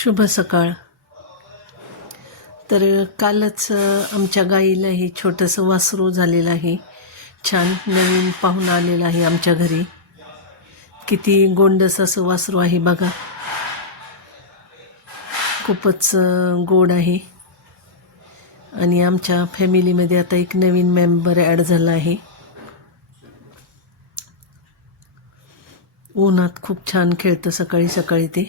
शुभ सकाळ. तर कालच आमच्या गाईला हे छोटंसं वासरू झालेलं आहे. छान नवीन पाहून आलेलं आहे आमच्या घरी. किती गोंडस असं वासरू आहे बघा. खूपच गोड आहे. आणि आमच्या फॅमिलीमध्ये आता एक नवीन मेंबर ॲड झाला आहे. उन्हात खूप छान खेळतं सकाळी सकाळी ते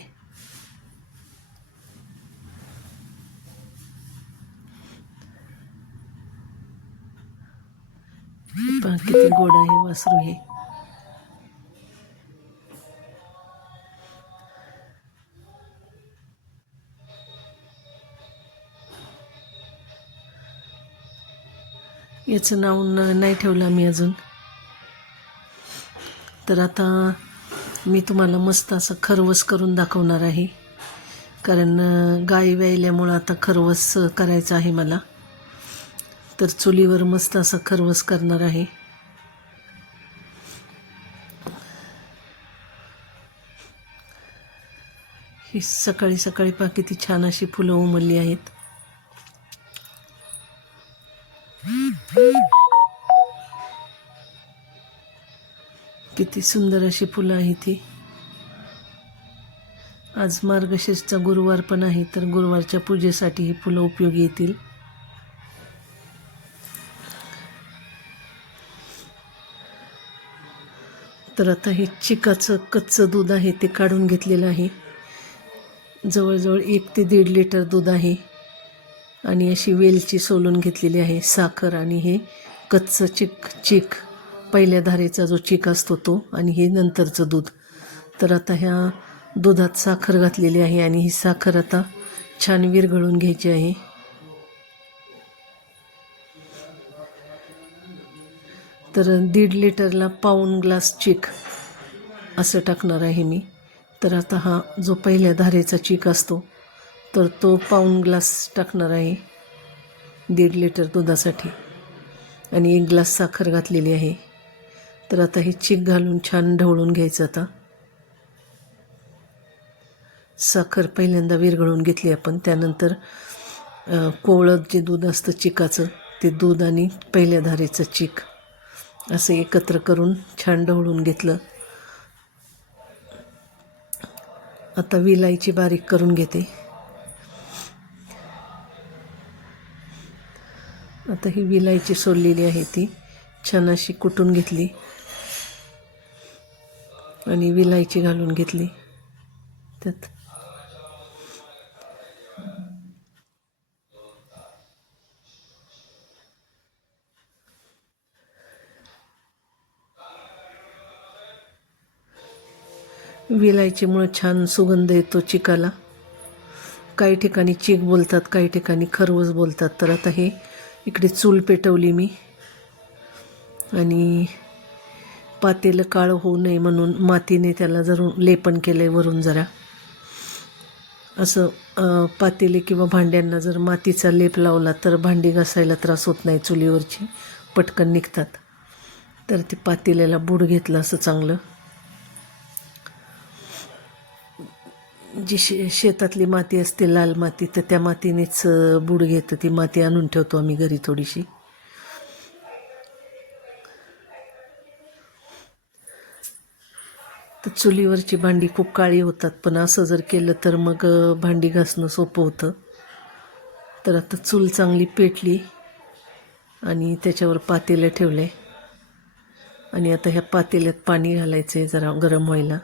पहा किती गोड आहे वासरू हे याचं नाव नाही ठेवलं मी अजून. तर आता मी तुम्हाला मस्त असं खरवस करून दाखवणार आहे. कारण गाई व्यायल्यामुळं आता खरवस करायचं आहे मला. तर चुलीवर मस्त असं खरवस करणार आहे. ही सकाळी सकाळी पहा किती छान अशी फुलं उमलली आहेत. किती सुंदर अशी फुलं आहे ती आज मार्गशीर्षचा गुरुवार पण आहे तर गुरुवारच्या पूजेसाठी ही फुलं उपयोगी येतील. तर आता हे चिकाचं कच्चं दूध आहे ते काढून घेतलेलं आहे. जवळजवळ एक ते दीड लिटर दूध आहे. आणि अशी वेलची सोलून घेतलेली आहे साखर आणि हे कच्चं चिक चिक पहिल्या धारेचा जो चिक असतो तो आणि हे नंतरचं दूध. तर आता ह्या दुधात साखर घातलेली आहे आणि ही साखर आता छान विरघळून घ्यायची आहे. तर दीड लिटरला पाऊन ग्लास चिक असं टाकणार आहे मी. तर आता हा जो पहिल्या धारेचा चीक असतो तर तो पाऊन ग्लास टाकणार आहे दीड लिटर दुधासाठी. आणि एक ग्लास साखर घातलेली आहे. तर आता हे चीक घालून छान ढवळून घ्यायचं आता. साखर पहिल्यांदा विरघळून घेतली आपण. त्यानंतर कोवळत जे दूध असतं चिकाचं ते दूध आणि पहिल्या धारेचं चीक असं एकत्र करून छान ढवळून घेतलं. आता विलायची बारीक करून घेते. आता ही विलायची सोललेली आहे ती. छान अशी कुटून घेतली. आणि विलायची घालून घेतली. त्यात विलायचीमुळं छान सुगंध येतो चिकाला. काही ठिकाणी चीक बोलतात काही ठिकाणी खरवस बोलतात. तर आता हे इकडे चूल पेटवली मी. आणि पातेलं काळं होऊ नये म्हणून मातीने त्याला जर लेपन केलं आहे वरून जरा. असं पातेले किंवा भांड्यांना जर मातीचा लेप लावला तर भांडी घासायला त्रास होत नाही चुलीवरची. पटकन निघतात. तर ते पातेल्याला बूड घेतलं असं चांगलं. जी शे शेतातली माती असते लाल माती तर त्या मातीनेच बुड बूड घेतं. ती माती आणून ठेवतो आम्ही घरी थोडीशी. तर चुलीवरची भांडी खूप काळी होतात पण असं जर केलं तर मग भांडी घासणं सोपं होतं. तर आता चूल चांगली पेटली आणि त्याच्यावर पातेलं ठेवलं आहे आणि आता ह्या पातेल्यात पाणी घालायचं आहे जरा गरम व्हायला.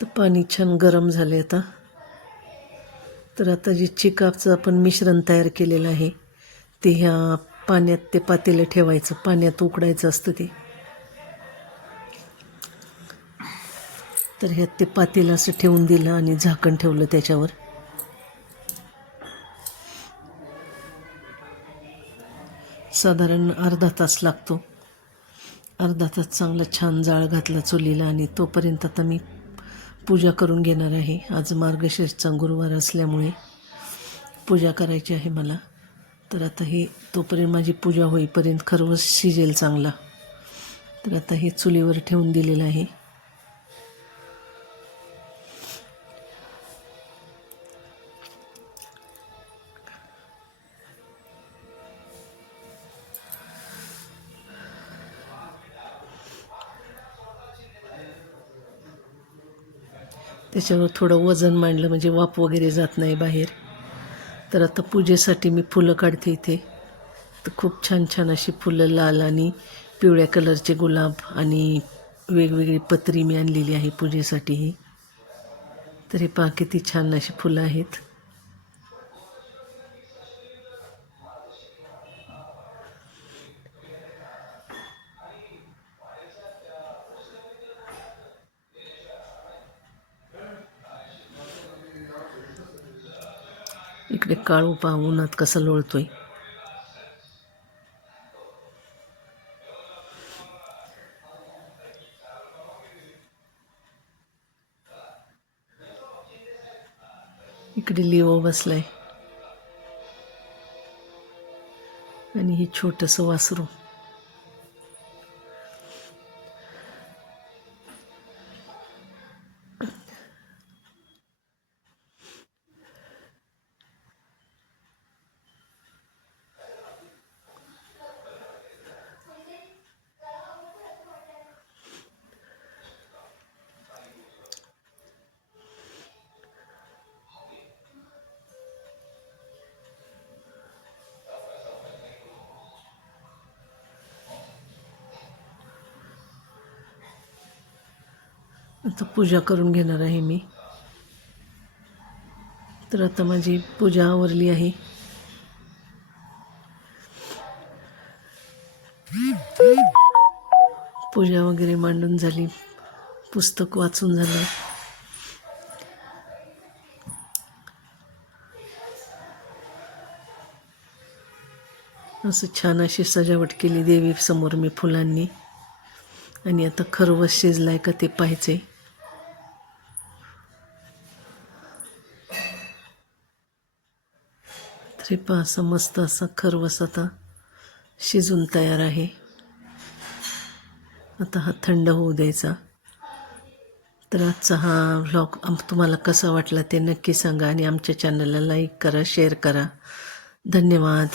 तर पाणी छान गरम झाले आता. तर आता जे चिकाचं आपण मिश्रण तयार केलेलं आहे ते ह्या पाण्यात ते पातेलं ठेवायचं पाण्यात उकडायचं असतं ते. तर ह्यात ते पातेलं असं ठेवून दिलं आणि झाकण ठेवलं त्याच्यावर. साधारण अर्धा तास लागतो. अर्धा तास चांगला छान जाळ घातला चुलीला आणि तोपर्यंत आता मी पूजा करून घेणार आहे. आज मार्गशीर्षचा गुरुवार असल्यामुळे पूजा करायची आहे मला. तर आता हे तोपर्यंत माझी पूजा होईपर्यंत खरवस शिजेल चांगला. तर आता हे चुलीवर ठेवून दिलेलं आहे. त्याच्यावर थोडं वजन मांडलं म्हणजे वाफ वगैरे जात नाही बाहेर. तर आता पूजेसाठी मी फुलं काढते इथे. तर खूप छान छान अशी फुलं लाल आणि पिवळ्या कलरचे गुलाब आणि वेगवेगळी पत्री मी आणलेली आहे पूजेसाठी. ही तर हे पहा किती छान अशी फुलं आहेत. इकडे काळू पहा उन्हात कसा लोळतोय. इकडे लिओ बसलाय. आणि हे छोटस वासरू. आता पूजा करून घेणार आहे मी. तर आता माझी पूजा आवरली आहे. पूजा वगैरे मांडून झाली. पुस्तक वाचून झालं. असं छान अशी सजावट केली देवी समोर मी फुलांनी. आणि आता खरवस शिजलाय का ते पाहायचे कृपा पहा असं मस्त असा खरवस आता शिजून तयार आहे. आता हा थंड होऊ द्यायचा. तर आजचा हा व्लॉग तुम्हाला कसा वाटला ते नक्की सांगा आणि आमच्या चॅनलला लाईक करा शेअर करा. धन्यवाद.